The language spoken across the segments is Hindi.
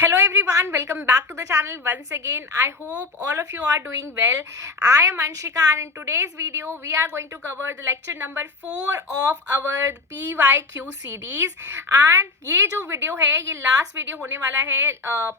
Hello everyone, welcome back to the channel once again. I hope all of you are doing well. I am Anshika and in today's video we are going to cover the lecture number 4 of our PYQ series. And ये जो वीडियो है ये लास्ट वीडियो होने वाला है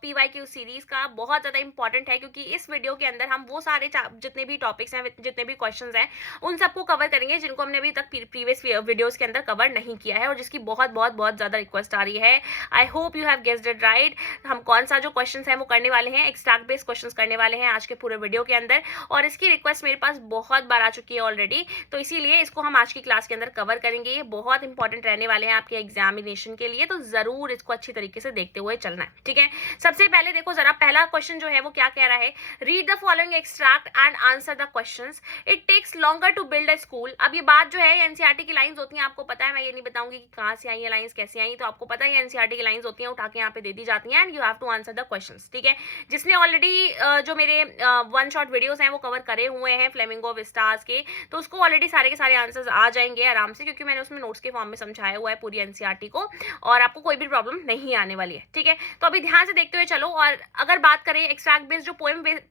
PYQ सीरीज का, बहुत ज़्यादा इंपॉर्टेंट है क्योंकि इस वीडियो के अंदर हम वो सारे जितने भी टॉपिक्स हैं, जितने भी क्वेश्चंस हैं, उन सबको कवर करेंगे जिनको हमने अभी तक प्रीवियस वीडियोस के अंदर कवर नहीं किया है और जिसकी बहुत बहुत बहुत ज़्यादा रिक्वेस्ट आ रही है. I hope you have guessed it right. हम कौन सा जो क्वेश्चंस हैं वो करने वाले हैं, एक्सट्रैक्ट बेस्ड क्वेश्चंस करने वाले हैं आज के पूरे वीडियो के अंदर, और इसकी रिक्वेस्ट मेरे पास बहुत बार आ चुकी है ऑलरेडी, तो इसीलिए इसको हम आज की क्लास के अंदर कवर करेंगे. ये बहुत इंपॉर्टेंट रहने वाले हैं आपके एग्जामिनेशन के लिए, तो जरूर इसको अच्छी तरीके से देखते हुए चलना है. ठीक है, सबसे पहले देखो जरा पहला क्वेश्चन जो है वो क्या कह रहा है. Read the following extract and answer the questions. It takes longer to build a school. अब ये बात जो है एनसीईआरटी की लाइंस होती हैं, आपको पता है, मैं ये नहीं बताऊंगी कि कहाँ से आई है लाइंस, कैसे आई, तो आपको पता है एनसीईआरटी की लाइंस होती हैं, उठा के यहाँ पे दे दी जाती हैं and you have to answer the questions. ठीक है, जिसने ऑलरेडी जो मेरे वन शॉट वीडियोस हैं वो कवर करे हुए हैं फ्लेमिंगो विस्टास के, तो उसको ऑलरेडी सारे के सारे आंसर्स आ जाएंगे आराम से, क्योंकि मैंने उसमें नोट्स के फॉर्म में समझाया हुआ है पूरी एनसीईआरटी को और आपको कोई भी प्रॉब्लम नहीं आने वाली है. ठीक है, तो अभी ध्यान से देखते हुए चलो. और अगर बात करें एक्सट्रैक्ट बेस्ड जो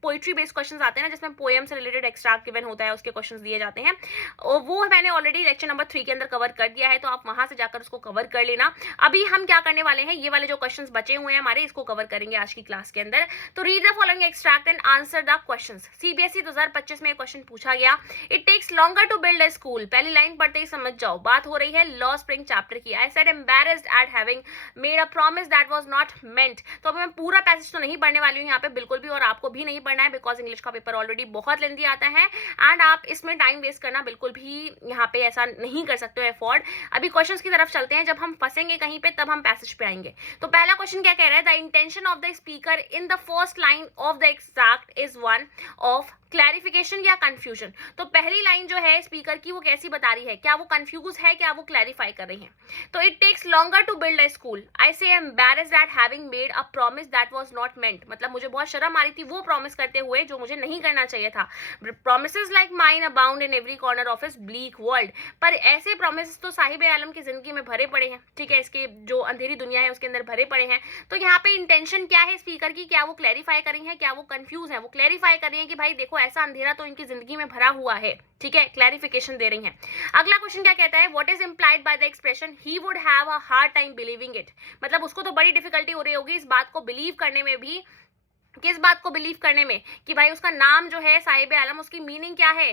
पोइट्री बेस्ड क्वेश्चन आते हैं ना, जिसमें पोएम से रिलेटेड एक्सट्रैक्ट गिवन होता है, उसके क्वेश्चन दिए जाते हैं, वो मैंने ऑलरेडी लेक्चर नंबर 3 के अंदर कवर कर दिया है, तो आप वहां से जाकर उसको कवर कर लेना. अभी हम क्या करने वाले हैं, ये वाले जो क्वेश्चंस बचे हुए हैं हमारे, इसको कवर करेंगे आज की क्लास के अंदर. तो read the following extract and answer the questions. CBSE 2025 में क्वेश्चन पूछा गया. It takes longer to build a school. पहली लाइन पढ़ते ही समझ जाओ, बात हो रही है लॉ स्प्रिंग चैप्टर की. I said embarrassed at having made a promise that was not मेंट. तो अभी मैं पूरा पैसेज तो नहीं पढ़ने वाली हूँ यहाँ पे बिल्कुल भी, और आपको भी नहीं पढ़ना है बिकॉज इंग्लिश का पेपर ऑलरेडी बहुत लेंथी आता है एंड आप इसमें टाइम वेस्ट करना बिल्कुल भी यहाँ पे ऐसा नहीं कर सकते हो एफोर्ड. अभी क्वेश्चंस की तरफ चलते हैं, जब हम फंसेंगे कहीं पे तब हम पैसेज पे आएंगे. तो पहला क्वेश्चन क्या कह रहा है, the intention of the speaker in the first line of the extract is one of clarification या कंफ्यूजन. तो पहली लाइन जो है स्पीकर की वो कैसी बता रही है, क्या वो कंफ्यूज है, क्या वो क्लैरिफाई कर रही है. तो it takes longer to build a school. I say embarrassed at having made a promise that was not meant. मतलब मुझे बहुत शर्म आ रही थी वो प्रॉमिस करते हुए जो मुझे नहीं करना चाहिए था. Promises like mine abound in every corner of his bleak world. पर ऐसे प्रोमिस तो साहिब आलम की जिंदगी में भरे पड़े हैं. ठीक है, इसके जो अंधेरी दुनिया है उसके अंदर भरे पड़े हैं. तो यहाँ पे इंटेंशन क्या है स्पीकर की, क्या वो क्लैरिफाई कर रही है, क्या वो कंफ्यूज है. वो क्लैरिफाई कर रही है कि भाई देखो ऐसा अंधेरा तो इनकी जिंदगी में भरा हुआ है. ठीक है, क्लैरिफिकेशन दे रही हैं. अगला क्वेश्चन क्या कहता है, what is implied by the expression he would have a hard time believing it. मतलब उसको तो बड़ी डिफिकल्टी हो रही होगी इस बात को बिलीव करने में भी. किस बात को बिलीव करने में, कि भाई उसका नाम जो है साहिब आलम, उसकी मीनिंग क्या है,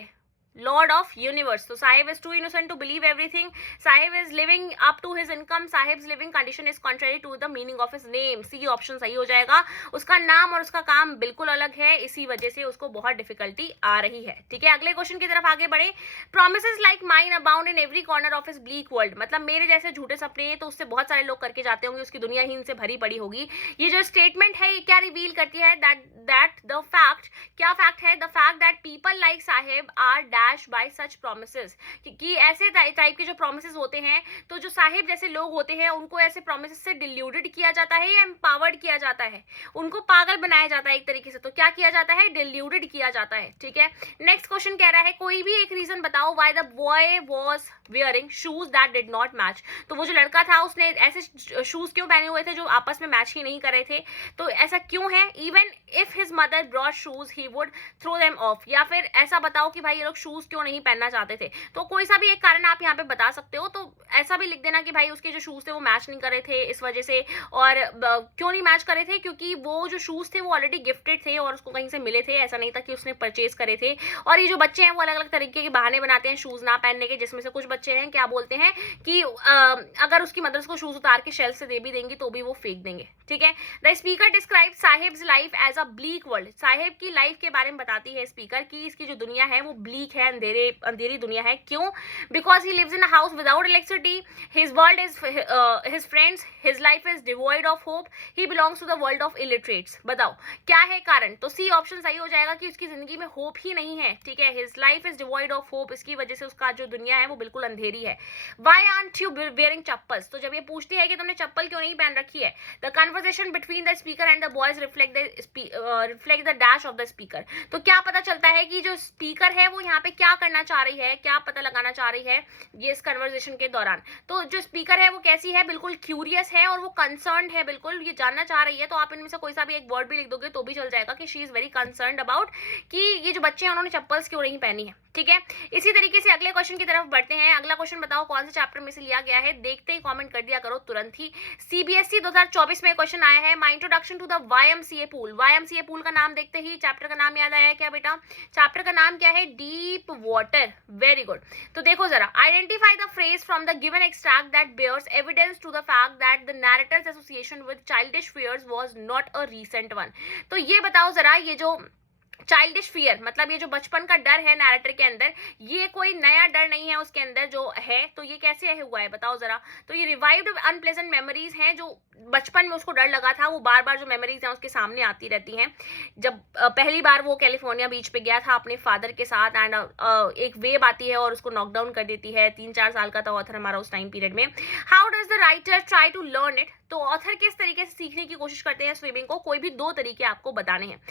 लॉर्ड ऑफ यूनिवर्स. तो Saheb is too innocent to believe everything. Saheb is living up to his income. Saheb's living condition is contrary to the meaning of his name. C option सही हो जाएगा. उसका नाम और उसका काम बिल्कुल अलग है, इसी वजह से उसको बहुत डिफिकल्टी आ रही है. ठीक है, अगले क्वेश्चन की तरफ आगे बढ़े. Promises like mine abound in every corner of his bleak world. मतलब मेरे जैसे झूठे सपने हैं तो उससे बहुत सारे लोग करके जाते होंगे, उसकी दुनिया ही इनसे भरी पड़ी होगी. ये जो स्टेटमेंट है ये क्या रिवील करती है, दैट द फैक्ट, क्या फैक्ट है, the fact that people like Saheb are dash by such promises. कि ऐसे टाइप के जो प्रोमिसेस होते हैं, तो जो साहिब जैसे लोग होते हैं उनको ऐसे प्रोमिसेस से डिल्यूटेड किया जाता है या एम्पावर्ड किया जाता है, उनको पागल बनाया जाता है एक तरीके से. तो क्या किया जाता है, डिल्यूटेड किया जाता है. ठीक है, नेक्स्ट क्वेश्चन कह रहा है कोई भी एक रीजन बताओ why the boy was wearing shoes that did not match. तो वो जो लड़का था उसने ऐसे शूज क्यों पहने हुए थे जो आपस में मैच ही नहीं कर रहे थे, तो ऐसा क्यों है. Even if his mother brought shoes he would throw them off. या फिर ऐसा बताओ कि भाई ये लोग शूज क्यों नहीं पहनना चाहते थे. तो कोई सा भी एक कारण आप यहाँ पे बता सकते हो. तो ऐसा भी लिख देना कि भाई उसके जो शूज थे वो मैच नहीं कर रहे थे इस वजह से. और क्यों नहीं मैच कर रहे थे, क्योंकि वो जो शूज थे वो ऑलरेडी गिफ्टेड थे और उसको कहीं से मिले थे, ऐसा नहीं था कि उसने परचेज करे थे. और ये जो बच्चे हैं वो अलग अलग तरीके के बहाने बनाते हैं शूज ना पहनने के, जिसमें से कुछ बच्चे हैं क्या बोलते हैं कि अगर उसकी मदर उसको शूज उतार के शेल्फ से दे भी देंगी तो भी वो फेंक देंगे. ठीक है, the speaker describe Saheb's life as a bleak world. Saheb की लाइफ के बारे में बताती है स्पीकर की इसकी जो दुनिया है वो ब्लीक है, अंधेरी दुनिया है. क्यों, because he lives in a house without electricity. His world is his friends. His life is devoid of hope. He belongs to the world of illiterates. बताओ क्या है कारण. तो सी ऑप्शन सही हो जाएगा कि उसकी जिंदगी में होप ही नहीं है. ठीक है, his life is devoid of hope, इसकी वजह से उसका जो दुनिया है वो बिल्कुल अंधेरी है. Why aren't you wearing chappals. तो जब ये पूछती है कि तुमने चप्पल क्यों नहीं पहन रखी है, the conversation between the speaker and the boys reflect the dash of the speaker. तो क्या पता चलता है कि जो स्पीकर है वो यहाँ पे क्या करना चाह रही है, क्या पता लगाना चाह रही है ये इस कन्वर्सेशन के दौरान. तो जो स्पीकर है वो कैसी है, बिल्कुल क्यूरियस है और वो कंसर्न्ड है, बिल्कुल ये जानना चाह रही है, तो आप इनमें से कोई सा भी एक वर्ड भी लिख दोगे तो भी चल जाएगा कि she is very concerned about कि ये जो बच्चे हैं उन्होंने चप्पल्स क्यों नहीं पहनी है, ठीक है। इसी तरीके से अगले क्वेश्चन की तरफ बढ़ते हैं। अगला क्वेश्चन बताओ कौन से चैप्टर में से लिया गया है, देखते ही कमेंट कर दिया करो तुरंत ही। सीबीएसई 2024 में क्वेश्चन आया है, my introduction to the YMCA pool. YMCA pool का नाम देखते ही चैप्टर का नाम याद आया क्या बेटा? चैप्टर का नाम क्या है? Deep water. Very good. तो देखो जरा, identify the phrase from the given extract that bears evidence to the fact that the narrators association with childish fears was not a recent one. तो ये बताओ जरा, ये जो चाइल्डिश फियर मतलब ये जो बचपन का डर है नैरेटर के अंदर, ये कोई नया डर नहीं है उसके अंदर जो है, तो ये कैसे हुआ है बताओ जरा। तो ये रिवाइव्ड अनप्लेजेंट मेमोरीज हैं, जो बचपन में उसको डर लगा था वो बार बार जो मेमोरीज हैं उसके सामने आती रहती हैं। जब पहली बार वो कैलिफोर्निया बीच पे गया था अपने फादर के साथ एंड एक वेव आती है और उसको नॉकडाउन कर देती है। 3-4 साल का था ऑथर हमारा उस टाइम पीरियड में। How does the writer try to learn it? तो ऑथर किस तरीके से सीखने की कोशिश करते हैं स्विमिंग को? कोई भी 2 तरीके आपको बताने हैं।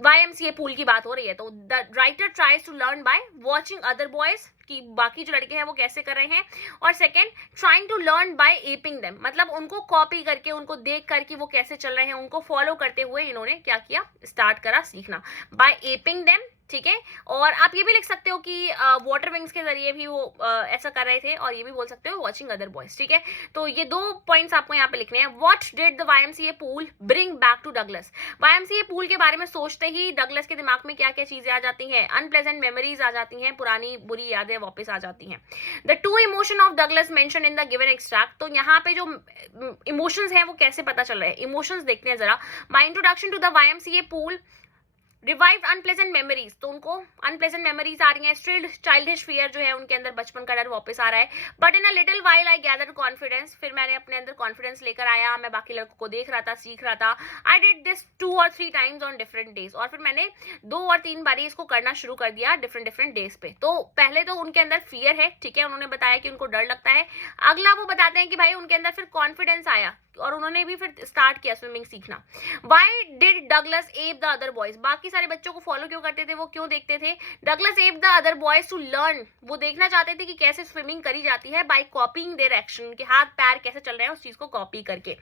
YMCA पूल की बात हो रही है, तो the writer tries to learn by watching other boys कि बाकी जो लड़के हैं वो कैसे कर रहे हैं, और second trying to learn by aping them मतलब उनको कॉपी करके, उनको देख करके वो कैसे चल रहे हैं उनको फॉलो करते हुए इन्होंने क्या किया, स्टार्ट करा सीखना बाय एपिंग देम, ठीक है। और आप ये भी लिख सकते हो कि वाटर विंग्स के जरिए भी वो ऐसा कर रहे थे, और ये भी बोल सकते हो वॉचिंग अदर बॉयज, ठीक है। तो ये 2 पॉइंट्स आपको यहाँ पे लिखने हैं। What did the YMCA pool bring back to Douglas? YMCA pool के बारे में सोचते ही डगलस के दिमाग में क्या क्या चीजें आ जाती हैं? अनप्लेजेंट मेमोरीज आ जाती हैं, पुरानी बुरी यादें वापस आ जाती हैं। The 2 emotion of Douglas mention in the given extract. तो यहाँ पे जो इमोशंस हैं वो कैसे पता चल रहे हैं, इमोशंस देखते हैं जरा। My introduction to the YMCA pool revived unpleasant memories, तो उनको अनप्लेजेंट मेमोरीज आ रही हैं। स्टिल चाइल्डिश फियर जो है उनके अंदर बचपन का डर वापस आ रहा है। But in a little while I gathered confidence, फिर मैंने अपने अंदर कॉन्फिडेंस लेकर आया, मैं बाकी लड़कों को देख रहा था, सीख रहा था। I did this 2 or 3 times on different days, और फिर मैंने 2 और 3 बारी इसको करना शुरू कर दिया डिफरेंट डेज पे। तो पहले तो उनके अंदर फियर है, ठीक है, उन्होंने बताया कि उनको डर लगता है। अगला वो बताते हैं कि भाई उनके अंदर फिर कॉन्फिडेंस आया और उन्होंने भी फिर स्टार्ट किया स्विमिंग सीखना। Why did Douglas ape the other boys? बाकी सारे बच्चों को फॉलो क्यों करते थे, वो क्यों देखते थे? Douglas ape the other boys to learn, वो देखना चाहते थे कि कैसे स्विमिंग करी जाती है बाय कॉपीइंग देयर एक्शन, के हाथ पैर कैसे चल रहे हैं उस चीज को कॉपी करके।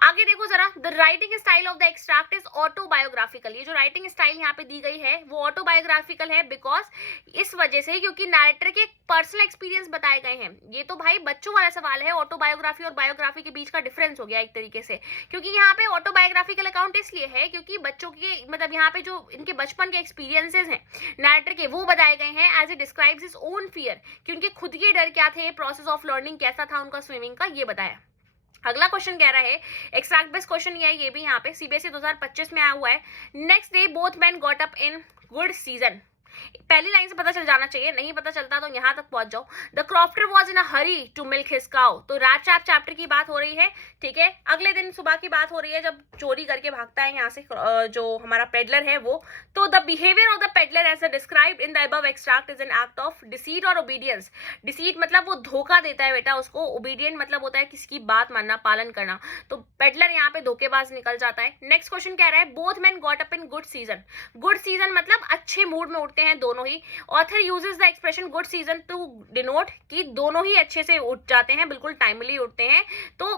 आगे देखो जरा, the writing style of the extract is autobiographical. ये जो राइटिंग स्टाइल यहाँ पे दी गई है वो ऑटोबायोग्राफिकल है, बिकॉज इस वजह से क्योंकि नैरेटर के पर्सनल एक्सपीरियंस बताए गए हैं। ये तो भाई बच्चों वाला सवाल है, ऑटोबायोग्राफी और बायोग्राफी के बीच का डिफरेंस हो गया एक तरीके से, क्योंकि यहाँ पे ऑटोबायोग्राफिकल अकाउंट इसलिए है क्योंकि बच्चों के मतलब यहाँ पे जो इनके बचपन के एक्सपीरियंसेस हैं नैरेटर के वो बताए गए हैं as a describes his own fear, कि उनके खुद के डर क्या थे, प्रोसेस ऑफ लर्निंग कैसा था उनका स्विमिंग का, ये बताया। अगला क्वेश्चन कह रहा है, एक्सट्रैक्ट बेस्ड क्वेश्चन ये भी यहाँ पे सीबीएसई 2025 में आया हुआ है। Next day both man got up in good season. पहली लाइन से पता चल जाना चाहिए, नहीं पता चलता तो यहां तक पहुंच जाओ। The crofter was in a hurry to milk his cow. तो रैट ट्रैप चैप्टर की बात हो रही है, ठीक है। अगले दिन सुबह की बात हो रही है जब चोरी करके भागता है यहाँ से जो हमारा पेडलर है वो। तो the behaviour of the peddler as described in the above extract is an act of deceit और ओबीडियंस। डिसीट मतलब वो धोखा देता है बेटा उसको, ओबीडियंट मतलब होता है किसी की बात मानना, पालन करना। तो पेडलर यहाँ पे धोखेबाज निकल जाता है। नेक्स्ट क्वेश्चन कह रहा है, both man got up in good season. Good season मतलब अच्छे मूड में उठते हैं दोनों ही। Author uses the expression good season to denote कि दोनों ही अच्छे से उठ जाते हैं, बिल्कुल टाइमली उठते हैं। तो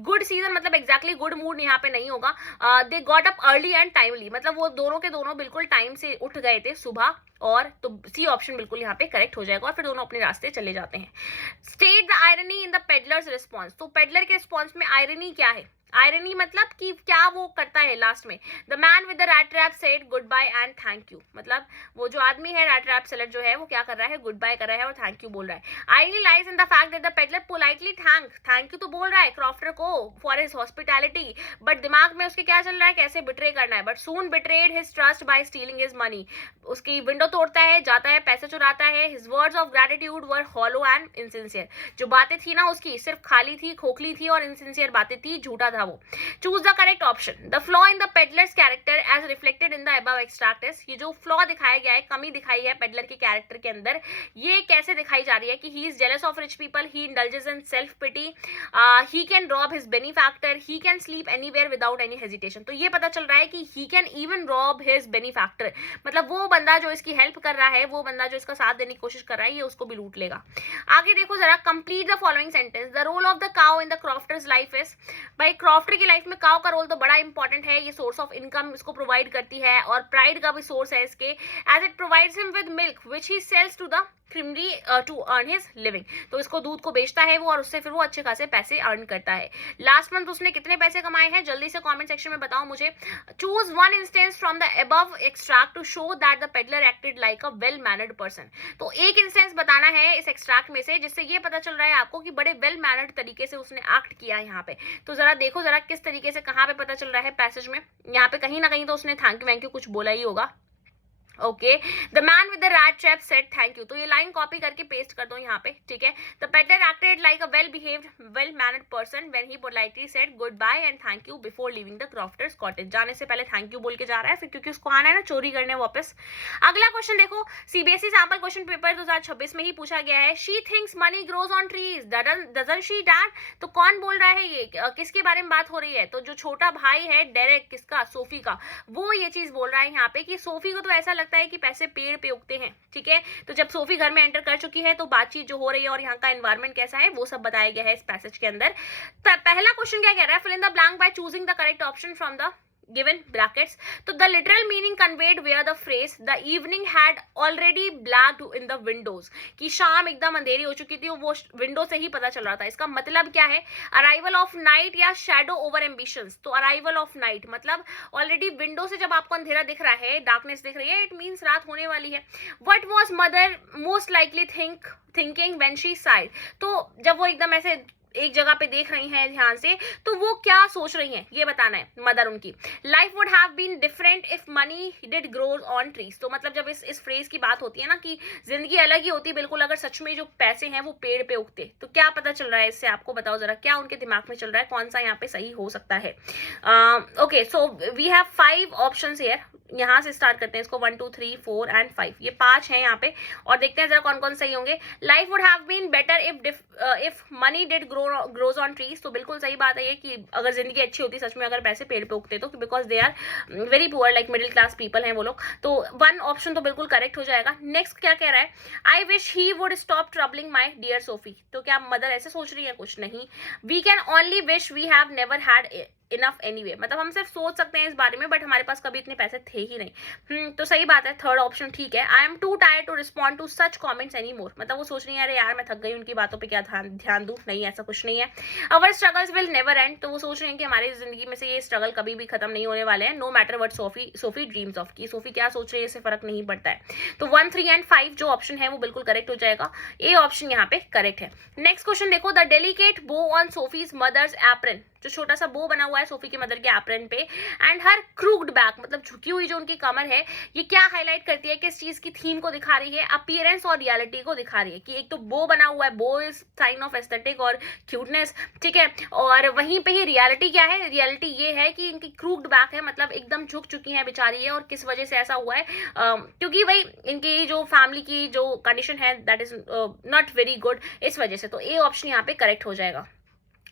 गुड सीजन मतलब एग्जैक्टली गुड मूड यहाँ पे नहीं होगा। They got up early and timely मतलब वो दोनों के दोनों बिल्कुल टाइम से उठ गए थे सुबह, और तो सी ऑप्शन बिल्कुल यहाँ पे करेक्ट हो जाएगा, और फिर दोनों अपने रास्ते चले जाते हैं। State the irony in the peddlers response. तो पेडलर के रिस्पॉन्स में आयरनी क्या है? आयरनी मतलब कि क्या वो करता है लास्ट में। The man with the rat trap said goodbye and thank you, मतलब वो जो आदमी है रैट ट्रैप सेलर जो है वो क्या कर रहा है, गुड बाय कर रहा है और थैंक यू बोल रहा है। Irony lies in the fact that the peddler politely thank you तो बोल रहा है क्रॉफ्टर को फॉर हिज हॉस्पिटैलिटी, बट दिमाग में उसके क्या चल रहा है, कैसे बिट्रे करना है। But soon betrayed his trust bye stealing his money. उसकी विंडो तोड़ता है, जाता है, पैसे चुराता है। His words of gratitude were hollow and insincere. जो बातें थी ना उसकी सिर्फ खाली थी, खोखली थी और इनसिंसियर बातें थी, झूठा था था वो। Choose the correct option. The flaw in the peddler's character as reflected in the above extract is, ये जो फ्लॉ दिखाया गया है, कमी दिखाई है पेडलर के कैरेक्टर के अंदर, ये कैसे दिखाई जा रही है कि he is jealous of rich people, he indulges in self pity, he can rob his benefactor, he can sleep anywhere without any hesitation. तो ये पता चल रहा है कि he can even rob his benefactor, मतलब वो बंदा जो इसकी हेल्प कर रहा है, वो बंदा जो इसका साथ देने की कोशिश कर रहा है, ये उसको भी लूट लेगा। आगे देखो जरा, complete the following sentence. The role of the cow in the crofters life is, भाई क्रॉफ्टर की लाइफ में काउ का रोल तो बड़ा इंपॉर्टेंट है, ये सोर्स ऑफ इनकम इसको प्रोवाइड करती है और प्राइड का भी सोर्स है इसके, as it provides him with milk which he sells to the creamery to earn his living. तो इसको दूध को बेचता है वो और उससे फिर वो अच्छे खासे पैसे अर्न करता है। लास्ट मंथ उसने कितने पैसे कमाए हैं, जल्दी से कमेंट सेक्शन में बताओ मुझे। Choose one instance from the above extract to show that the peddler acted like a well mannered person. तो एक इंस्टेंस बताना है इस एक्सट्रैक्ट में से जिससे ये पता चल रहा है आपको कि बड़े वेल मैनर्ड तरीके से उसने एक्ट किया है यहाँ पे। तो जरा देखो जरा किस तरीके से, कहाँ पे पता चल रहा है पैसेज में, यहाँ पे कहीं ना कहीं तो उसने थैंक यू कुछ बोला ही होगा। Okay, the man with the rat trap said thank you. तो ये लाइन कॉपी करके पेस्ट कर दो यहाँ पे, ठीक है। The peddler acted like a well behaved well mannered person when he politely said goodbye and thank you before leaving the crofters cottage. जाने से पहले थैंक यू बोल के जा रहा है, फिर क्योंकि उसको आना है ना चोरी करने वापस। अगला क्वेश्चन देखो, सीबीएसई सैंपल क्वेश्चन पेपर 2026 में ही पूछा गया है। She thinks money grows on trees, doesn't she dad. तो कौन बोल रहा है ये, किसके बारे में बात हो रही है? तो जो छोटा भाई है डेरेक, किसका, सोफी का, वो ये चीज बोल रहा है यहाँ पे कि सोफी को तो ऐसा लगता है कि पैसे पेड़ पे उगते हैं, ठीक है। तो जब सोफी घर में एंटर कर चुकी है तो बातचीत जो हो रही है और यहाँ का एनवायरनमेंट कैसा है वो सब बताया गया है इस पैसेज के अंदर। पहला क्वेश्चन क्या कह रहा है, fill in the blank by choosing the correct option from the given brackets। तो the literal meaning conveyed via the phrase the evening had already blacked in the windows, कि शाम एकदम अंधेरी हो चुकी थी, वो विंडो से ही पता चल रहा था। इसका मतलब क्या है, अराइवल ऑफ नाइट या शैडो ओवर एम्बिशंस। तो अराइवल ऑफ नाइट मतलब ऑलरेडी विंडो से जब आपको अंधेरा दिख रहा है, डार्कनेस दिख रही है, इट मीन्स रात होने वाली है। What was mother most likely thinking when she side. तो जब वो एकदम ऐसे एक जगह पे देख रही हैं ध्यान से, तो वो क्या सोच रही हैं ये बताना है मदर उनकी। Life would have been different if money did grow on trees. तो मतलब जब इस फ्रेज की बात होती है ना कि जिंदगी अलग ही होती बिल्कुल अगर सच में जो पैसे हैं वो पेड़ पे उगते। तो क्या पता चल रहा है इससे, आपको बताओ जरा, क्या उनके दिमाग में चल रहा है, कौन सा यहाँ पे सही हो सकता है। Okay, so we have 5 options here. यहाँ से स्टार्ट करते हैं इसको, 1 2 3 4 एंड 5, ये 5 हैं यहाँ पे, और देखते हैं जरा कौन कौन सही होंगे। Life would have been better if money did grows on trees. तो बिल्कुल सही बात है ये कि अगर जिंदगी अच्छी होती सच में अगर पैसे पेड़ पे उगते तो, because they are very poor, like middle class people हैं वो लोग। तो 1 ऑप्शन तो बिल्कुल करेक्ट हो जाएगा। नेक्स्ट क्या कह रहा है, I wish he would stop troubling my dear Sophie. तो क्या मदर ऐसे सोच रही है, कुछ नहीं। We can only wish we have never had enough anyway, मतलब हम सिर्फ सोच सकते हैं इस बारे में बट हमारे पास कभी इतने पैसे थे ही नहीं। तो सही बात है, 3rd ऑप्शन ठीक है। I am too tired to respond to such comments any more, मतलब वो सोच रही है अरे यार मैं थक गई, उनकी बातों पे क्या ध्यान दूं, नहीं ऐसा कुछ नहीं है। अवर स्ट्रगल्स विल नेवर एंड, तो वो सोच रहे हैं कि हमारी जिंदगी में से ये स्ट्रगल कभी भी खत्म नहीं होने वाले हैं। No matter what Sophie dreams of, की सोफी क्या सोच रही है इससे फर्क नहीं पड़ता है। तो 1 3 एंड 5 जो ऑप्शन है वो बिल्कुल करेक्ट हो जाएगा, ए ऑप्शन यहाँ पे करेक्ट है। नेक्स्ट क्वेश्चन देखो, द डेलिकेट बो ऑन सोफीज मदर्स एप्रन, जो छोटा सा बो बना हुआ है सोफी की मदर के एप्रन पे, एंड हर क्रूक्ड बैक, मतलब झुकी हुई जो उनकी कमर है, ये क्या हाईलाइट करती है, किस चीज की थीम को दिखा रही है, अपीयरेंस और रियलिटी को दिखा रही है। कि एक तो बो बना हुआ है, बो इज साइन ऑफ एस्थेटिक और क्यूटनेस, ठीक है, और वहीं पे ही रियलिटी क्या है, रियलिटी ये है कि इनकी क्रूक्ड बैक है, मतलब एकदम झुक चुकी है बेचारी है, और किस वजह से ऐसा हुआ है, क्योंकि भाई इनकी जो फैमिली की जो कंडीशन है that is not very good, इस वजह से। तो ए ऑप्शन यहाँ पे करेक्ट हो जाएगा।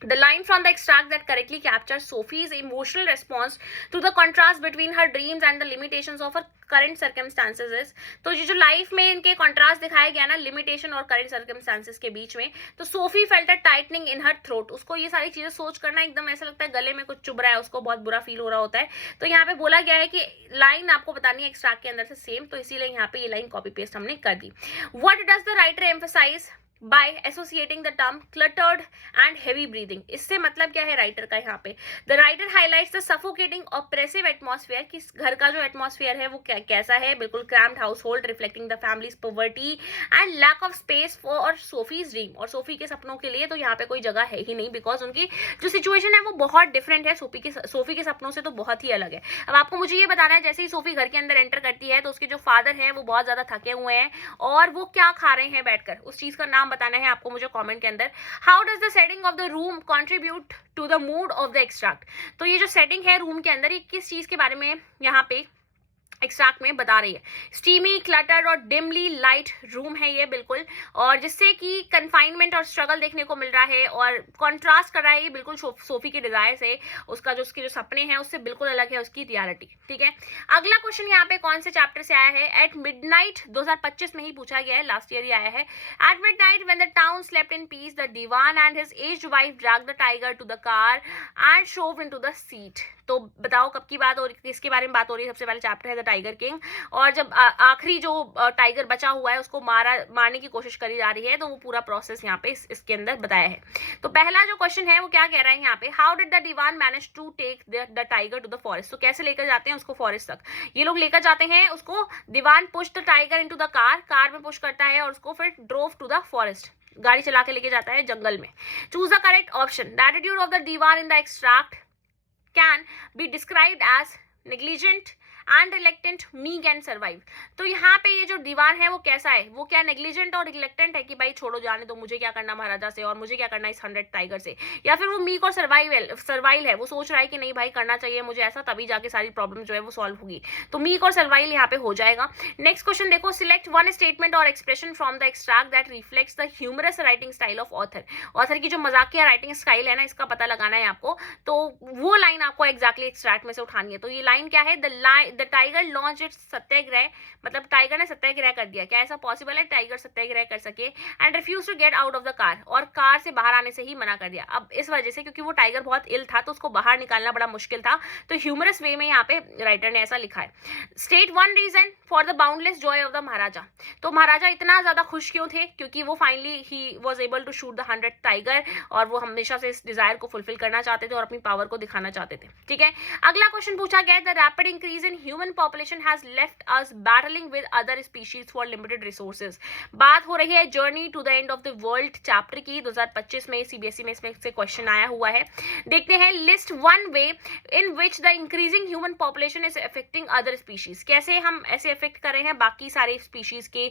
The line from the extract that correctly captures Sophie's emotional response to the contrast between her dreams and the limitations of her current circumstances is, तो ये जो लाइफ में इनके कॉन्ट्रास्ट दिखाया गया ना लिमिटेशन और करंट सर्कमस्टांसेस के बीच में, तो Sophie felt a tightening in her throat, उसको ये सारी चीजें सोच करना एकदम ऐसा लगता है गले में कुछ चुभ रहा है, उसको बहुत बुरा फील हो रहा होता है। तो यहाँ पे बोला गया है कि लाइन आपको बतानी है एक्सट्रैक्ट के अंदर से सेम, तो इसीलिए यहाँ पे ये लाइन कॉपी पेस्ट हमने कर दी। What does the writer emphasize by associating the term cluttered and heavy breathing, इससे मतलब क्या है राइटर का यहाँ पे, the writer highlights the suffocating oppressive atmosphere, कि घर का जो एटमॉस्फेयर है वो कैसा है, बिल्कुल cramped household reflecting the family's poverty and lack of space for Sophie's dream, और सोफी के सपनों के लिए तो यहाँ पे कोई जगह है ही नहीं, बिकॉज उनकी जो सिचुएशन है वो बहुत डिफरेंट है, सोफी के सपनों से तो बहुत ही अलग है। अब आपको मुझे ये बताना है, जैसे ही सोफी घर के अंदर एंटर करती है तो उसके जो फादर है वो बहुत ज्यादा थके हुए हैं और वो क्या खा रहे हैं बैठकर, उस चीज का नाम नाम बताना है आपको मुझे कमेंट के अंदर। How does the setting of the room contribute to the mood of the extract. तो ये जो सेटिंग है रूम के अंदर, ये किस चीज के बारे में यहाँ पे एक्सट्रैक्ट में बता रही है। स्टीमी, क्लटर्ड और डिमली लाइट रूम है ये बिल्कुल, और जिससे कि कन्फाइनमेंट और स्ट्रगल देखने को मिल रहा है और कॉन्ट्रास्ट कर रहा है ये बिल्कुल सोफी की डिजायर से, उसका जो उसके जो सपने हैं उससे बिल्कुल अलग है उसकी रियलिटी। ठीक है, अगला क्वेश्चन यहाँ पे कौन से चैप्टर से आया है? एट मिडनाइट 2025 में ही पूछा गया है, लास्ट ईयर ही आया है। At midnight when the town slept in peace the Dewan and his aged wife drag the tiger to the car and shove into the seat. तो बताओ कब की बात हो रही, किसके बारे में बात हो रही है? सबसे पहले चैप्टर है द टाइगर किंग, और जब आखिरी जो टाइगर बचा हुआ है उसको मारने की कोशिश करी जा रही है, तो वो पूरा प्रोसेस यहाँ पे इसके अंदर बताया है। तो पहला जो क्वेश्चन है वो क्या कह रहा है यहाँ पे? How did the Dewan manage to take the tiger to the forest. तो कैसे लेकर जाते हैं उसको फॉरेस्ट तक? ये लोग लेकर जाते हैं उसको, Dewan push the tiger into the car में पुश करता है और उसको फिर ड्रोव टू द फॉरेस्ट, गाड़ी चला के लेके जाता है जंगल में। Choose the correct option. The attitude of the Dewan in the extract can be described as negligent and reluctant, meek and survive। तो यहाँ पे ये जो दीवान है वो कैसा है? वो क्या नेग्लिजेंट और रिलेक्टेंट है कि भाई छोड़ो जाने दो, मुझे क्या करना महाराजा से और मुझे क्या करना इस 100 टाइगर से, या फिर वो मीक और सर्वाइल है, वो सोच रहा है कि नहीं भाई करना चाहिए मुझे ऐसा, तभी जाके सारी प्रॉब्लम जो है वो सॉल्व होगी। तो मीक और सर्वाइल यहाँ पे हो जाएगा। नेक्स्ट क्वेश्चन देखो, सिलेक्ट वन स्टेटमेंट और expression from the extract that reflects the humorous writing style of author. Author की जो मजाकिया राइटिंग स्टाइल है ना, इसका पता लगाना है आपको, तो वो लाइन आपको एक्जैक्टली एक्सट्रैक्ट में से उठानी है। तो ये लाइन क्या है? द टाइगर लॉन्च सत्याग्रह, मतलब टाइगर ने सत्याग्रह कर दिया। क्या ऐसा पॉसिबल है टाइगर सत्याग्रह कर सके? And refuse to get out of the car, और कार से बाहर आने से ही मना कर दिया। अब इस वजह से क्योंकि वो टाइगर बहुत इल था तो उसको बाहर निकालना बड़ा मुश्किल था, तो ह्यूमरस वे में यहाँ पे राइटर ने ऐसा लिखा है। State one reason for the boundless joy of the Maharaja. तो महाराजा इतना ज्यादा खुश क्यों थे? क्योंकि वो finally he was able to shoot the 100 tiger, और वो हमेशा से इस डिजायर को फुलफिल करना चाहते थे और अपनी पावर को दिखाना चाहते थे। ठीक है, अगला क्वेश्चन पूछा गया, the rapid increase in human population has left us battling with other species for limited resources। बात हो रही है journey to the end of the world chapter की, 2025 में सीबीएसई में इसमें से क्वेश्चन आया हुआ है। देखते हैं, list one way in which the increasing human population is affecting other species. कैसे हम ऐसे अफेक्ट कर रहे हैं बाकी सारे स्पीशीज के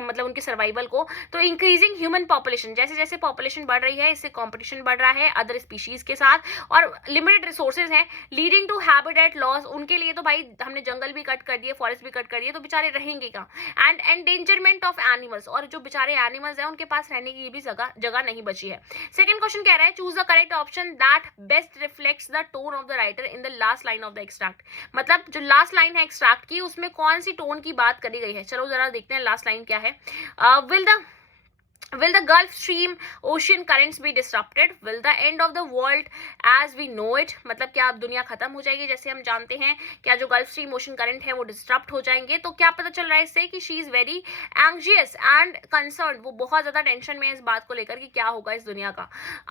मतलब उनके सर्वाइवल को? तो इंक्रीजिंग ह्यूमन पॉपुलेशन, जैसे जैसे पॉपुलेशन बढ़ रही है इससे कॉम्पिटिशन बढ़ रहा है अदर स्पीशीज के साथ, और लिमिटेड रिसोर्सेज हैं, लीडिंग टू हैबिटेट लॉस। उनके लिए तो भाई हमने जंगल भी कट कर दिए, फॉरेस्ट भी कट कर दिए, तो बेचारे रहेंगे कहाँ? एंड एंडेंजरमेंट ऑफ एनिमल्स, और जो बेचारे एनिमल्स हैं उनके पास रहने की भी जगह नहीं बची है। सेकंड क्वेश्चन कह रहा है, choose the correct option that best reflects the tone of the writer in the last line of the extract. मतलब जो लास्ट लाइन है एक्सट्रैक्ट की, उसमें कौन सी टोन की बात करी गई है? चलो जरा देखते हैं लास्ट लाइन क्या है। Will the Gulf Stream ocean currents be disrupted? Will the end of the world as we know it, मतलब क्या अब दुनिया खत्म हो जाएगी जैसे हम जानते हैं? क्या जो गल्फ स्ट्रीम ओशन करंट है वो डिस्टर्ब हो जाएंगे? तो क्या पता चल रहा है इससे कि she is very anxious and concern, वो बहुत ज्यादा टेंशन में है इस बात को लेकर कि क्या होगा इस दुनिया का।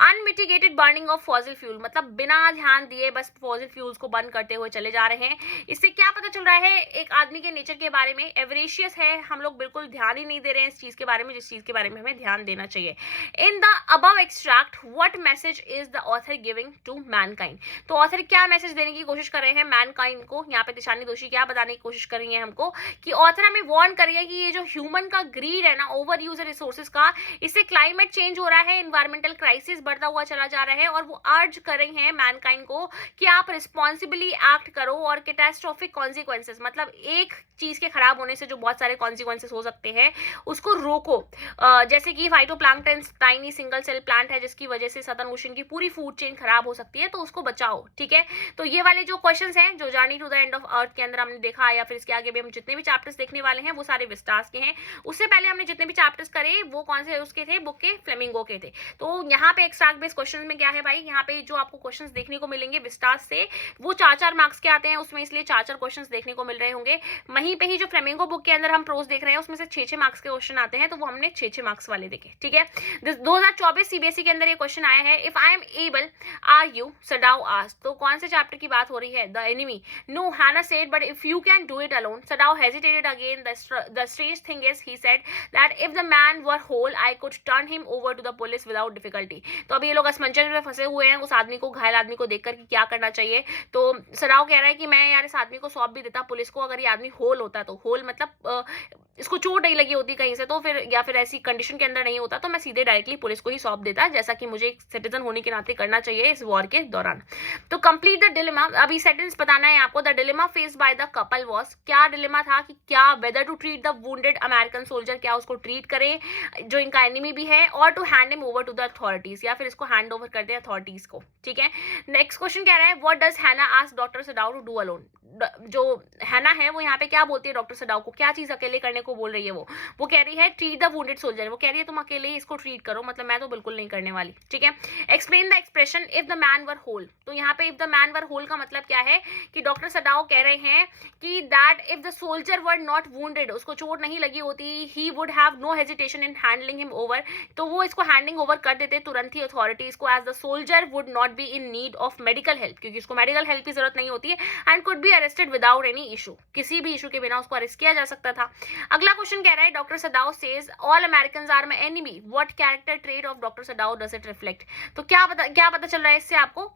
Unmitigated burning of fossil fuel, मतलब बिना ध्यान दिए बस फॉसिल फ्यूल्स को बर्न करते हुए चले जा रहे हैं। इससे क्या पता चल रहा है एक आदमी के नेचर के बारे में? एवरेशियस है, हम लोग बिल्कुल ध्यान ही नहीं दे रहे हैं इस चीज के बारे में जिस चीज के बारे में हमें ध्यान देना चाहिए। In the above extract what message is the author giving to mankind. तो ऑथर क्या मैसेज देने की कोशिश कर रहे हैं मैनकाइंड को? यहाँ पे दिशानी दोषी क्या बताने की कोशिश कर रही है हमको कि ऑथर हमें वार्न कर रही है कि ये जो ह्यूमन का ग्रीड है ना, ओवर यूज रिसोर्सेज का, इससे क्लाइमेट चेंज हो रहा है, एनवायरमेंटल क्राइसिस बढ़ता हुआ चला जा रहा है, और वो अर्ज कर रही हैं मैनकाइंड को कि आप रिस्पॉन्सिबली एक्ट करो और कैटास्ट्रोफिक कॉन्सिक्वेंसेस, मतलब एक चीज के खराब होने से जो बहुत सारे कॉन्सिक्वेंसेस हो सकते हैं उसको रोको। जैसे कि phytoplankton tiny single cell plant है जिसकी वजह से सदर्न ओशन की पूरी फूड चेन खराब हो सकती है, तो उसको बचाओ। ठीक है, तो ये वाले जो क्वेश्चंस हैं जो journey to the end of earth के अंदर हमने देखा, या फिर इसके आगे भी हम जितने भी चैप्टर्स देखने वाले हैं वो सारे विस्टास के हैं। उससे पहले हमने जितने भी चैप्टर्स करे वो कौन से उसके थे? बुक के फ्लेमिंगो के थे। तो यहाँ पे एक्सट्रैक्ट बेस्ड क्वेश्चन में क्या है भाई, यहाँ पे जो आपको क्वेश्चन देखने को मिलेंगे विस्टास से वो 4-4 मार्क्स के आते हैं उसमें, इसलिए 4-4 क्वेश्चन देखने को मिल रहे होंगे। वहीं पे ही जो फ्लेमिंगो बुक के अंदर हम प्रोज देख रहे हैं उसमें से 6-6 मार्क्स के क्वेश्चन आते हैं, तो वो हमने 6-6 मार्क्स वाले वाले देखे, ठीक है। 2024 सीबीएसई के अंदर ये क्वेश्चन आया है, if I am able are you, Sadao asked. तो कौन से चैप्टर की बात हो रही है? The enemy. No, Hana said, but if you can do it alone. Sadao hesitated again. The strange thing is, he said that if the man were whole I could turn him over to the police without difficulty. तो अभी ये लोग असमंजस में फंसे हुए हैं उस आदमी को, घायल आदमी को देखकर कि क्या करना चाहिए। तो सडाउ कह रहा है कि मैं यार इस आदमी को सौंप भी देता पुलिस को, अगर ये आदमी होल होता तो। होल मतलब इसको चोट नहीं लगी होती कहीं से, तो फिर या फिर ऐसी कंडीशन के अंदर नहीं होता, तो मैं सीधे डायरेक्टली पुलिस को ही सौंप देता, जैसा कि मुझे एक सिटीजन होने के नाते करना चाहिए इस वॉर के दौरान। तो कंप्लीट द डिलेमा, अभी सेंटेंस बताना है आपको। The dilemma faced by the couple was, क्या डिलेमा था कि क्या whether to treat the wounded American soldier, क्या उसको ट्रीट करें जो इनका एनिमी भी है, और to hand him over to the authorities, या फिर इसको हैंड ओवर कर दे अथॉरिटीज को, ठीक है। नेक्स्ट क्वेश्चन कह रहा है, what does Hana ask doctor Sadao to do alone. जो हैना है वो यहाँ पे क्या बोलती है डॉक्टर सडाउ को, क्या चीज अकेले करने को बोल रही है वो कह रही है ट्रीट द वुंडेड सोल्जर। वो कह रही है तुम अकेले ही इसको ट्रीट करो, मतलब मैं तो बिल्कुल नहीं करने वाली, ठीक है। Explain the expression if the man were whole. तो यहाँ पे if the man were whole का मतलब क्या है कि डॉक्टर सडाउ कह रहे हैं कि that if the soldier were not wounded, उसको चोट नहीं लगी होती, he would have no hesitation in handling him over, तो वो इसको हैंडिंग ओवर कर देते तुरंत ही अथॉरिटीज को, as the soldier would not be in need of medical help, क्योंकि उसको मेडिकल हेल्प की जरूरत नहीं होती है, and could be arrested without any issue, किसी भी इशू के बिना उसको अरेस्ट किया जा सकता था। अगला क्वेश्चन कह रहा है, doctor Sadao says all Americans are my enemy, what character trait of doctor Sadao does it reflect. तो क्या पता चल रहा है इससे आपको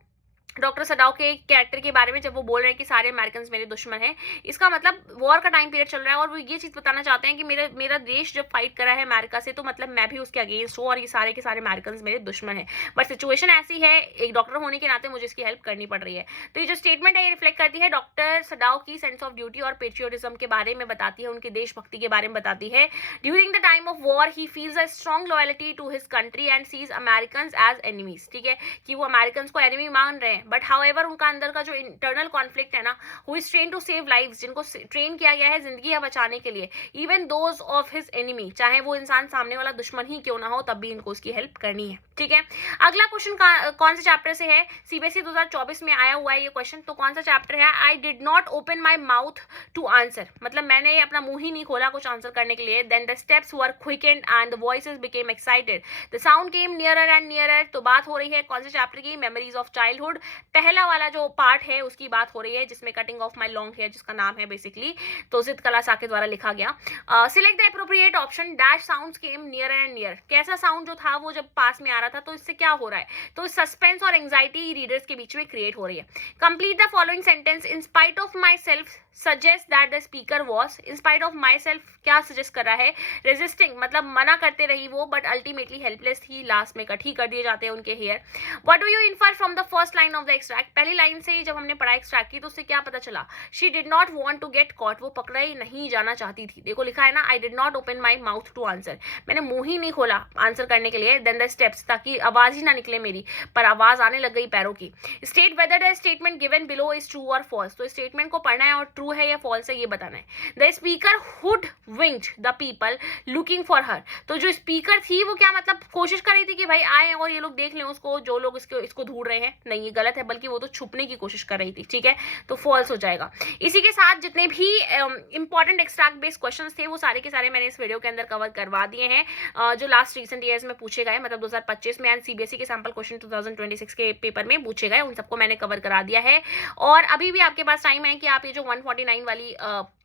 डॉक्टर सडाउ के कैरेक्टर के बारे में, जब वो बोल रहे हैं कि सारे अमेरिकन मेरे दुश्मन हैं, इसका मतलब वॉर का टाइम पीरियड चल रहा है और वो ये चीज बताना चाहते हैं कि मेरा देश जब फाइट करा है अमेरिका से, तो मतलब मैं भी उसके अगेंस्ट हूँ और ये सारे के सारे अमेरिकन मेरे दुश्मन है, बट सिचुएशन ऐसी है, एक डॉक्टर होने के नाते मुझे इसकी हेल्प करनी पड़ रही है। तो ये जो स्टेटमेंट है ये रिफ्लेक्ट करती है डॉक्टर सडाउ की सेंस ऑफ ड्यूटी और पेट्रियोटिज्म के बारे में बताती है, उनकी देशभक्ति के बारे में बताती है। During the time of war he feels a strong loyalty to his country and sees American as enemies, ठीक है, कि वो अमेरिकन को एनिमी मान रहे हैं, बट हाउएवर उनका अंदर का जो इंटरनल कॉन्फ्लिक्ट है ना, who is train to save lives, जिनको ट्रेन किया गया है जिंदगी बचाने के लिए, even those of his enemy, चाहे वो इंसान सामने वाला दुश्मन ही क्यों ना हो, तब भी इनको उसकी हेल्प करनी है, ठीक है। अगला क्वेश्चन कौन से चैप्टर से है? सीबीएसई 2024 में आया हुआ है ये क्वेश्चन, तो कौन सा चैप्टर है? I did not open my mouth to answer, मतलब मैंने अपना मुंह ही नहीं खोला कुछ आंसर करने के लिए। Then the steps were quickened and the voices became excited, the sound came nearer and nearer. तो बात हो रही है कौन से चैप्टर की? मेमोरीज ऑफ चाइल्डहुड, पहला वाला जो पार्ट है उसकी बात हो रही है, जिसमें cutting off my long hair जिसका नाम है बेसिकली, तो जिद कला सा के द्वारा लिखा गया। Select the appropriate option, dash sounds came near and near, कैसा साउंड जो था वो जब पास में आ रहा था, तो इससे क्या हो रहा है? तो सस्पेंस और एंग्जाइटी रीडर्स के बीच में क्रिएट हो रही है। Complete the following sentence, in spite of my self suggest that the speaker was, in spite of my self क्या सजेस्ट कर रहा है? रेजिस्टिंग, मतलब मना करते रही वो, बट अल्टीमेटली हेल्पलेस थी, लास्ट में कट ही कर दिए जाते हैं उनके hair. What do you infer from the first line of the extract, पहली लाइन से जब हमने पढ़ा एक्सट्रैक्ट की तो उससे क्या पता चला? She did not want to get caught, वो पकड़ा ही नहीं जाना चाहती थी। देखो लिखा है ना, I did not open my mouth to answer, मैंने मुंह ही नहीं खोला आंसर करने के लिए। देन द स्टेप्स, ताकि आवाज ही ना निकले मेरी, पर आवाज आने लग गई पैरों की। State whether the statement given below is true और फॉल्स, तो स्टेटमेंट को पढ़ना है और ट्रू है या फॉल्स है ये बताना है। The speaker hood winged the people looking for her, तो जो स्पीकर थी वो क्या मतलब कोशिश कर रही थी कि भाई आए और ये लोग देख लें उसको, जो लोग इसको ढूंढ रहे हैं? नहीं, ये गलत है, बल्कि वो तो छुपने की कोशिश कर रही थी, ठीक है, तो फॉल्स हो जाएगा। इसी के साथ जितने भी इंपॉर्टेंट एक्सट्रैक्ट बेस्ड क्वेश्चंस थे वो सारे के सारे मैंने इस वीडियो के अंदर कवर करवा दिए हैं, जो लास्ट रिसेंट ईयर्स में पूछे गए, मतलब 2025 में, एंड सीबीएसई के सैंपल क्वेश्चन 2026 के पेपर में पूछे गए, उन सबको मैंने कवर करा दिया है। और अभी भी आपके पास टाइम है कि आप ये जो 149 वाली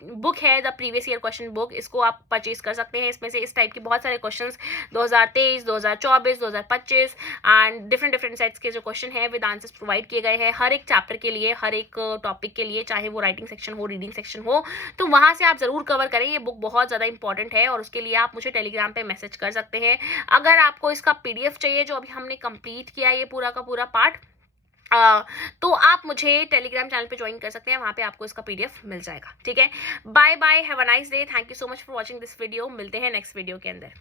बुक है, the previous year question book, इसको आप परचेज कर सकते हैं। इसमें से इस टाइप के बहुत सारे क्वेश्चंस 2023, 2024, 2025 एंड डिफरेंट सेट्स के जो क्वेश्चन है विद आंसर्स प्रोवाइड किए गए हैं हर एक चैप्टर के लिए, हर एक टॉपिक के लिए, चाहे वो राइटिंग सेक्शन हो, रीडिंग सेक्शन हो, तो वहां से आप जरूर कवर करें। ये बुक बहुत ज्यादा इंपॉर्टेंट है और उसके लिए आप मुझे टेलीग्राम पे मैसेज कर सकते हैं। अगर आपको इसका पीडीएफ चाहिए जो अभी हमने कंप्लीट किया ये पूरा का पूरा पार्ट, तो आप मुझे टेलीग्राम चैनल पे ज्वाइन कर सकते हैं, वहां पे आपको इसका पीडीएफ मिल जाएगा, ठीक है। Bye bye, have a nice day, thank you so much for watching this video, मिलते हैं नेक्स्ट वीडियो के अंदर।